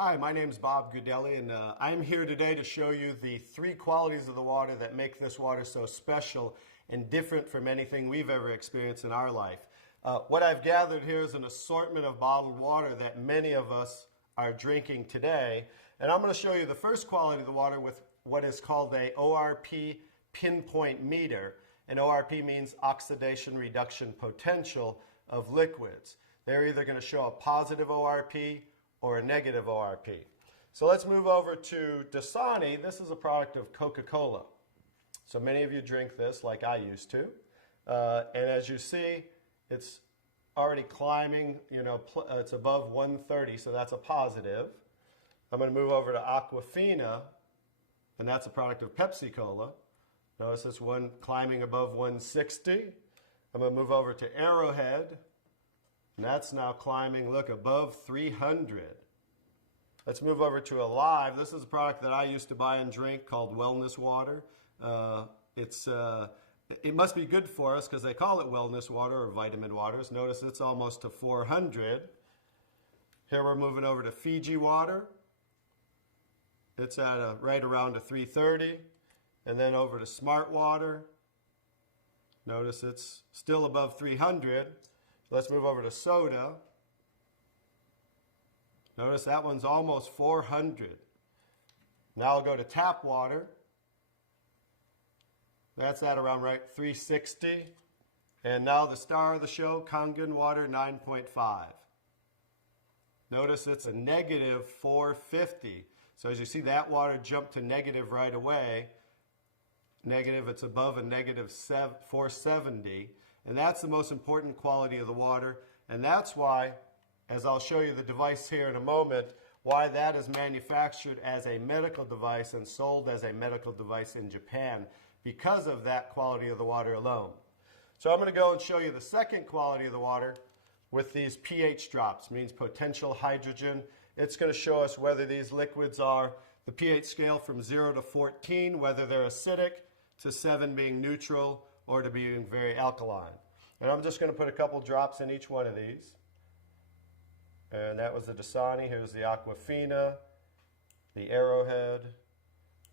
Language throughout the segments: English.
Hi, my name is Bob Gudelli, and I'm here today to show you the three qualities of the water that make this water so special and different from anything we've ever experienced in our life. What I've gathered here is an assortment of bottled water that many of us are drinking today, and I'm going to show you the first quality of the water with what is called a ORP pinpoint meter, and ORP means oxidation reduction potential of liquids. They're either going to show a positive ORP or a negative ORP. So let's move over to Dasani. This is a product of Coca-Cola. So many of you drink this like I used to. And as you see, it's already climbing, it's above 130, so that's a positive. I'm going to move over to Aquafina, and that's a product of Pepsi-Cola. Notice this one climbing above 160. I'm going to move over to Arrowhead, and that's now climbing, look, above 300. Let's move over to Alive. This is a product that I used to buy and drink called Wellness Water. It must be good for us because they call it wellness water or vitamin waters. Notice it's almost to 400. Here we're moving over to Fiji water. It's at right around a 330. And then over to Smart Water. Notice it's still above 300. Let's move over to soda. Notice that one's almost 400. Now I'll go to tap water. That's at around 360. And now the star of the show, Kangen water 9.5. Notice it's a negative 450. So as you see, that water jumped to negative right away. Negative, it's above a negative 470. And that's the most important quality of the water. And that's why, as I'll show you the device here in a moment, why that is manufactured as a medical device and sold as a medical device in Japan, because of that quality of the water alone. So I'm going to go and show you the second quality of the water with these pH drops, means potential hydrogen. It's going to show us whether these liquids are the pH scale from 0 to 14, whether they're acidic, to 7 being neutral, or to being very alkaline. And I'm just going to put a couple drops in each one of these. And that was the Dasani. Here's the Aquafina, the Arrowhead.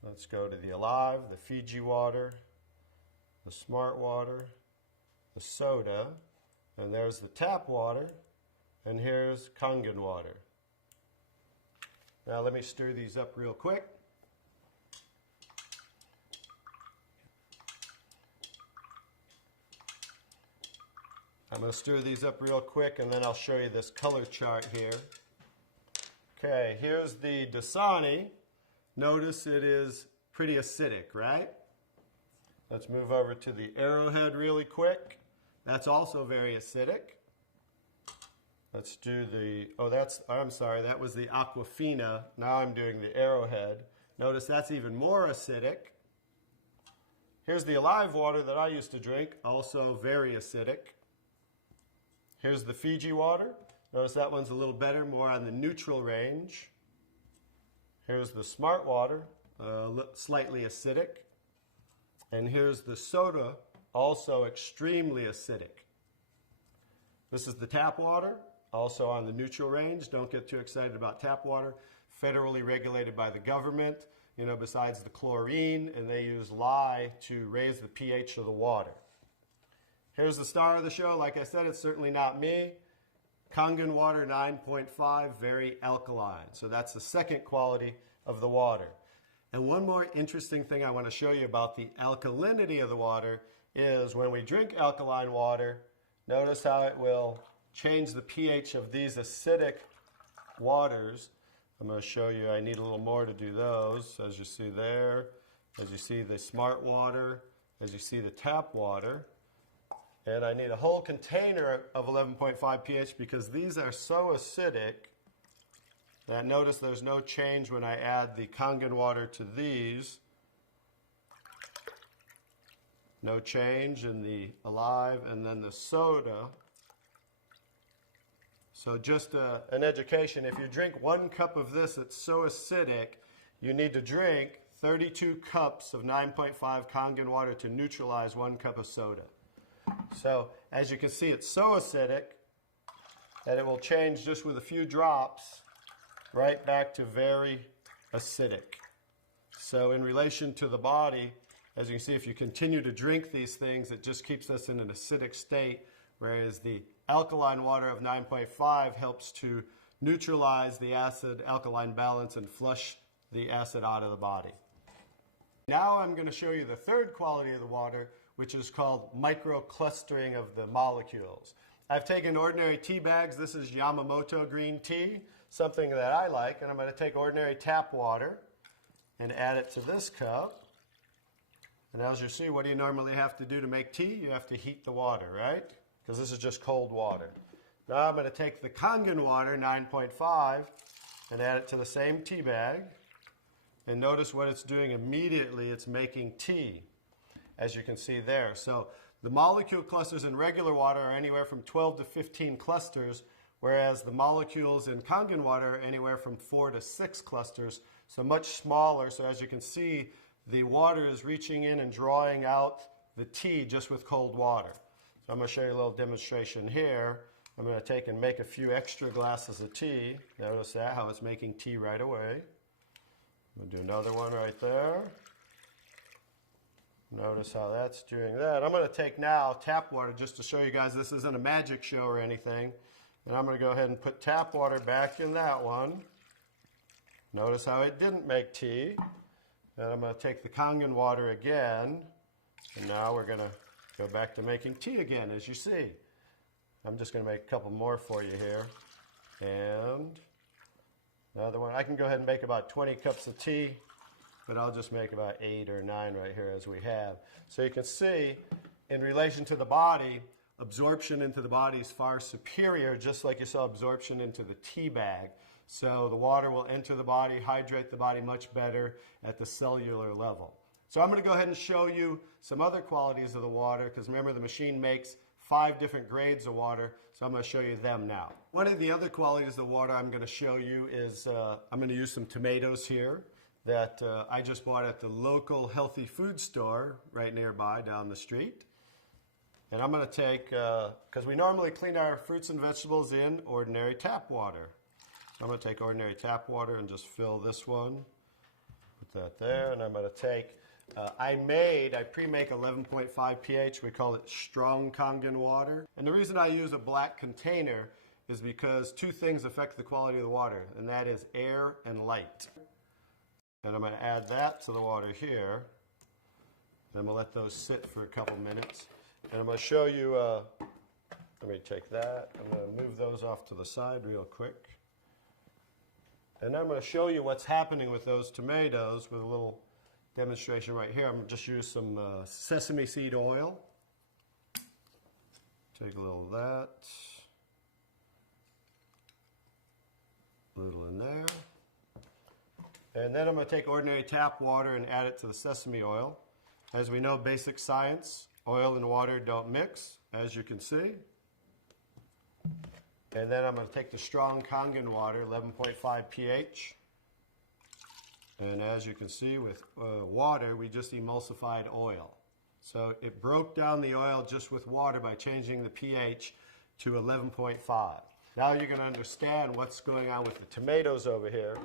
Let's go to the Alive, the Fiji water, the Smart water, the soda, and there's the tap water, and here's Kangen water. Now let me stir these up real quick. I'm going to stir these up real quick, and then I'll show you this color chart here. Okay, here's the Dasani. Notice it is pretty acidic, right? Let's move over to the Arrowhead really quick. That's also very acidic. Let's do the, I'm sorry, that was the Aquafina. Now I'm doing the Arrowhead. Notice that's even more acidic. Here's the Alive water that I used to drink, also very acidic. Here's the Fiji water. Notice that one's a little better, more on the neutral range. Here's the Smart water, slightly acidic. And here's the soda, also extremely acidic. This is the tap water, also on the neutral range. Don't get too excited about tap water. Federally regulated by the government, besides the chlorine, and they use lye to raise the pH of the water. Here's the star of the show. Like I said, it's certainly not me. Kangen water 9.5, very alkaline. So that's the second quality of the water. And one more interesting thing I want to show you about the alkalinity of the water is when we drink alkaline water, notice how it will change the pH of these acidic waters. I'm going to show you, I need a little more to do those, as you see there, as you see the Smart water, as you see the tap water. And I need a whole container of 11.5 pH because these are so acidic that notice there's no change when I add the Kangen water to these. No change in the Alive, and then the soda. So just an education, if you drink 1 cup of this, it's so acidic, you need to drink 32 cups of 9.5 Kangen water to neutralize 1 cup of soda. So as you can see, it's so acidic that it will change just with a few drops right back to very acidic. So in relation to the body, as you can see, if you continue to drink these things, it just keeps us in an acidic state, whereas the alkaline water of 9.5 helps to neutralize the acid-alkaline balance and flush the acid out of the body. Now I'm going to show you the third quality of the water, which is called microclustering of the molecules. I've taken ordinary tea bags. This is Yamamoto green tea, something that I like, and I'm going to take ordinary tap water and add it to this cup. And as you see, what do you normally have to do to make tea? You have to heat the water, right? Because this is just cold water. Now I'm going to take the Kangen water, 9.5, and add it to the same tea bag. And notice what it's doing immediately. It's making tea, as you can see there. So the molecule clusters in regular water are anywhere from 12 to 15 clusters, whereas the molecules in Kangen water are anywhere from 4 to 6 clusters, so much smaller. So as you can see, the water is reaching in and drawing out the tea just with cold water. So I'm going to show you a little demonstration here. I'm going to take and make a few extra glasses of tea. Notice that, how it's making tea right away. I'm going to do another one right there. Notice how that's doing that. I'm going to take now tap water just to show you guys this isn't a magic show or anything. And I'm going to go ahead and put tap water back in that one. Notice how it didn't make tea. Then I'm going to take the Kangen water again. And now we're going to go back to making tea again, as you see. I'm just going to make a couple more for you here. And another one. I can go ahead and make about 20 cups of tea, but I'll just make about 8 or 9 right here as we have. So you can see, in relation to the body, absorption into the body is far superior, just like you saw absorption into the tea bag. So the water will enter the body, hydrate the body much better at the cellular level. So I'm going to go ahead and show you some other qualities of the water, because remember the machine makes 5 different grades of water, so I'm going to show you them now. One of the other qualities of the water I'm going to show you is I'm going to use some tomatoes here that I just bought at the local healthy food store right nearby down the street. And I'm going to take, because we normally clean our fruits and vegetables in ordinary tap water. So I'm going to take ordinary tap water and just fill this one. Put that there, and I'm going to take, I pre-make 11.5 pH. We call it strong Kangen water. And the reason I use a black container is because 2 things affect the quality of the water, and that is air and light. And I'm going to add that to the water here. And I'm going to let those sit for a couple minutes. And I'm going to show you, let me take that. I'm going to move those off to the side real quick. And I'm going to show you what's happening with those tomatoes with a little demonstration right here. I'm going to just use some sesame seed oil. Take a little of that. A little in there. And then I'm going to take ordinary tap water and add it to the sesame oil. As we know, basic science, oil and water don't mix, as you can see. And then I'm going to take the strong Kangen water, 11.5 pH. And as you can see with water, we just emulsified oil. So it broke down the oil just with water by changing the pH to 11.5. Now you're going to understand what's going on with the tomatoes over here.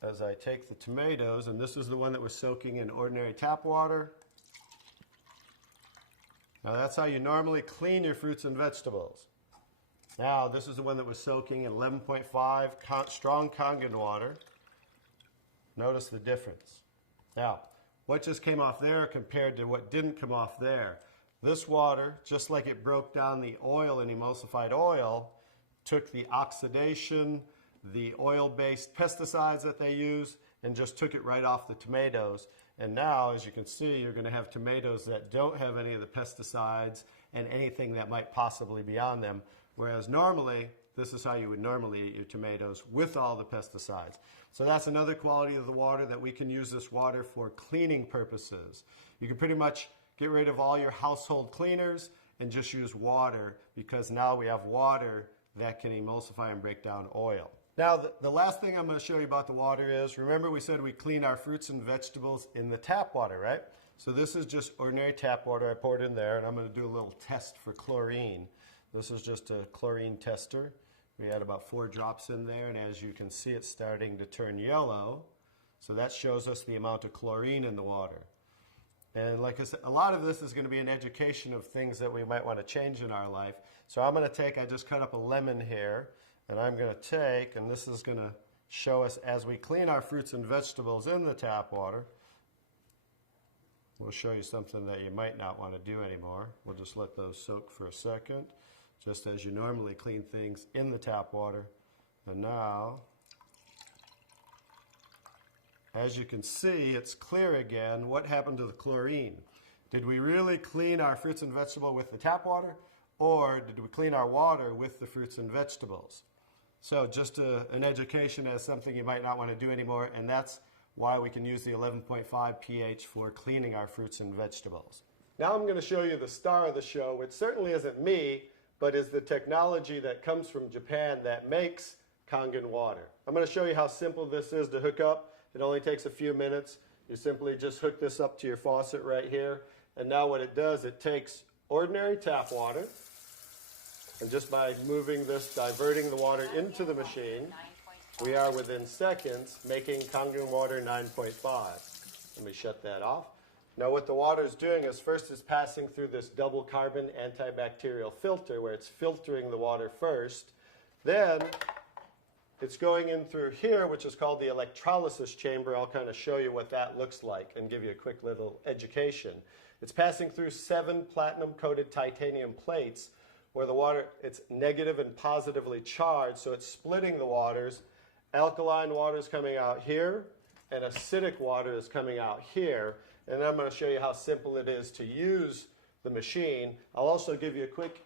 As I take the tomatoes, and this is the one that was soaking in ordinary tap water. Now that's how you normally clean your fruits and vegetables. Now this is the one that was soaking in 11.5 strong Kangen water. Notice the difference. Now, what just came off there compared to what didn't come off there? This water, just like it broke down the oil and emulsified oil, took the oxidation, the oil-based pesticides that they use, and just took it right off the tomatoes. And now, as you can see, you're going to have tomatoes that don't have any of the pesticides and anything that might possibly be on them. Whereas normally, this is how you would normally eat your tomatoes with all the pesticides. So that's another quality of the water, that we can use this water for cleaning purposes. You can pretty much get rid of all your household cleaners and just use water, because now we have water that can emulsify and break down oil. Now, the last thing I'm going to show you about the water is, remember we said we clean our fruits and vegetables in the tap water, right? So this is just ordinary tap water. I poured in there, and I'm going to do a little test for chlorine. This is just a chlorine tester. We add about 4 drops in there, and as you can see, it's starting to turn yellow. So that shows us the amount of chlorine in the water. And like I said, a lot of this is going to be an education of things that we might want to change in our life. So I'm going to take, I just cut up a lemon here, and I'm going to take, and this is going to show us as we clean our fruits and vegetables in the tap water. We'll show you something that you might not want to do anymore. We'll just let those soak for a second, just as you normally clean things in the tap water. And now, as you can see, it's clear again. What happened to the chlorine? Did we really clean our fruits and vegetables with the tap water, or did we clean our water with the fruits and vegetables? So just an education as something you might not want to do anymore, and that's why we can use the 11.5 pH for cleaning our fruits and vegetables. Now I'm going to show you the star of the show, which certainly isn't me, but is the technology that comes from Japan that makes Kangen water. I'm going to show you how simple this is to hook up. It only takes a few minutes. You simply just hook this up to your faucet right here. And now what it does, it takes ordinary tap water, and just by moving this, diverting the water into the machine, we are within seconds making Kangen water 9.5. Let me shut that off. Now what the water is doing is first it's passing through this double carbon antibacterial filter where it's filtering the water first. Then it's going in through here, which is called the electrolysis chamber. I'll kind of show you what that looks like and give you a quick little education. It's passing through 7 platinum-coated titanium plates where the water, it's negative and positively charged, so it's splitting the waters. Alkaline water is coming out here, and acidic water is coming out here. And I'm going to show you how simple it is to use the machine. I'll also give you a quick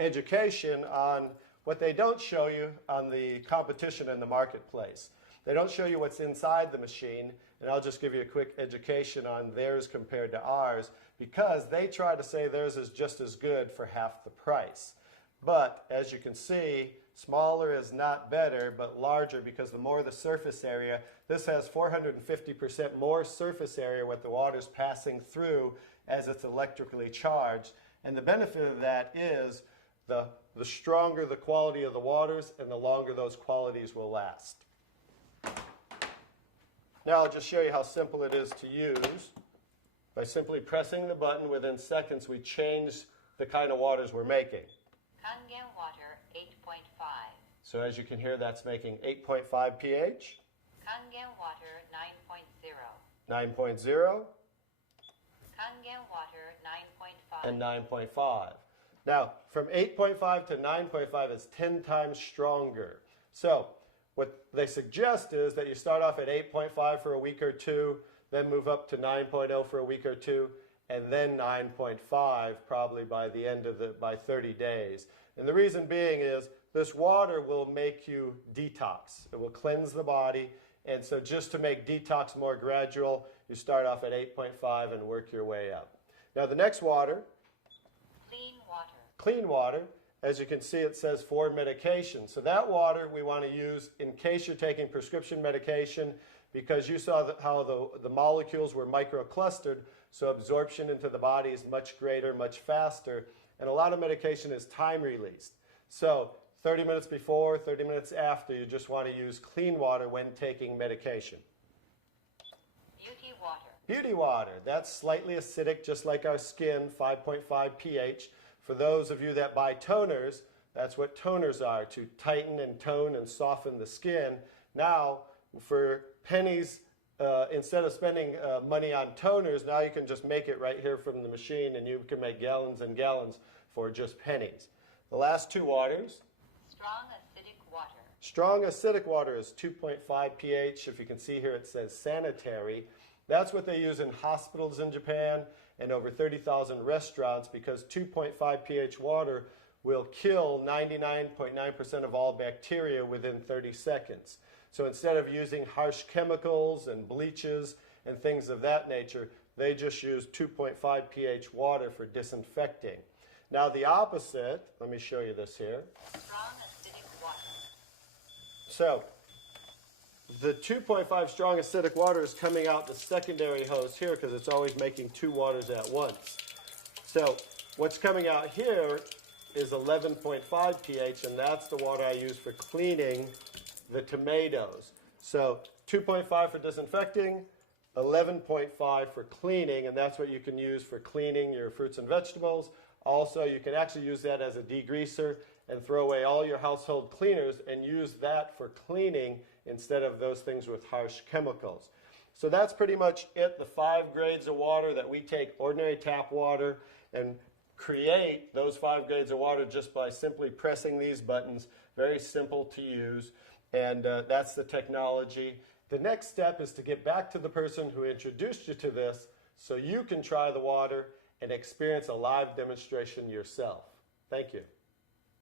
education on what they don't show you on the competition in the marketplace. They don't show you what's inside the machine, and I'll just give you a quick education on theirs compared to ours, because they try to say theirs is just as good for half the price. But as you can see, smaller is not better, but larger, because the more the surface area, this has 450% more surface area what the water's passing through as it's electrically charged. And the benefit of that is the stronger the quality of the waters and the longer those qualities will last. Now I'll just show you how simple it is to use. By simply pressing the button, within seconds we change the kind of waters we're making. Kangen water 8.5. So as you can hear, that's making 8.5 pH. Kangen water 9.0. 9.0. Kangen water 9.5. And 9.5. Now, from 8.5 to 9.5 is 10 times stronger. So what they suggest is that you start off at 8.5 for a week or two, then move up to 9.0 for a week or two, and then 9.5 probably by the end of by 30 days. And the reason being is this water will make you detox. It will cleanse the body. And so just to make detox more gradual, you start off at 8.5 and work your way up. Now the next water, Clean water. clean water, as you can see it says for medication. So that water we want to use in case you're taking prescription medication, because you saw how the molecules were microclustered, so absorption into the body is much greater, much faster, and a lot of medication is time released. So 30 minutes before, 30 minutes after, you just want to use clean water when taking medication. Beauty water. Beauty water, that's slightly acidic, just like our skin, 5.5 pH. For those of you that buy toners, that's what toners are, to tighten and tone and soften the skin. Now, for pennies, instead of spending money on toners, now you can just make it right here from the machine, and you can make gallons and gallons for just pennies. The last two waters. Strong acidic water. Strong acidic water is 2.5 pH. If you can see here, it says sanitary. That's what they use in hospitals in Japan and over 30,000 restaurants, because 2.5 pH water will kill 99.9% of all bacteria within 30 seconds. So instead of using harsh chemicals and bleaches and things of that nature, they just use 2.5 pH water for disinfecting. Now the opposite, let me show you this here. Strong acidic water. So the 2.5 strong acidic water is coming out the secondary hose here, because it's always making two waters at once. So what's coming out here is 11.5 pH, and that's the water I use for cleaning the tomatoes. So 2.5 for disinfecting, 11.5 for cleaning, and that's what you can use for cleaning your fruits and vegetables. Also, you can actually use that as a degreaser and throw away all your household cleaners and use that for cleaning instead of those things with harsh chemicals. So that's pretty much it, the 5 grades of water that we take ordinary tap water and create those 5 grades of water just by simply pressing these buttons. Very simple to use, and that's the technology. The next step is to get back to the person who introduced you to this so you can try the water and experience a live demonstration yourself. Thank you.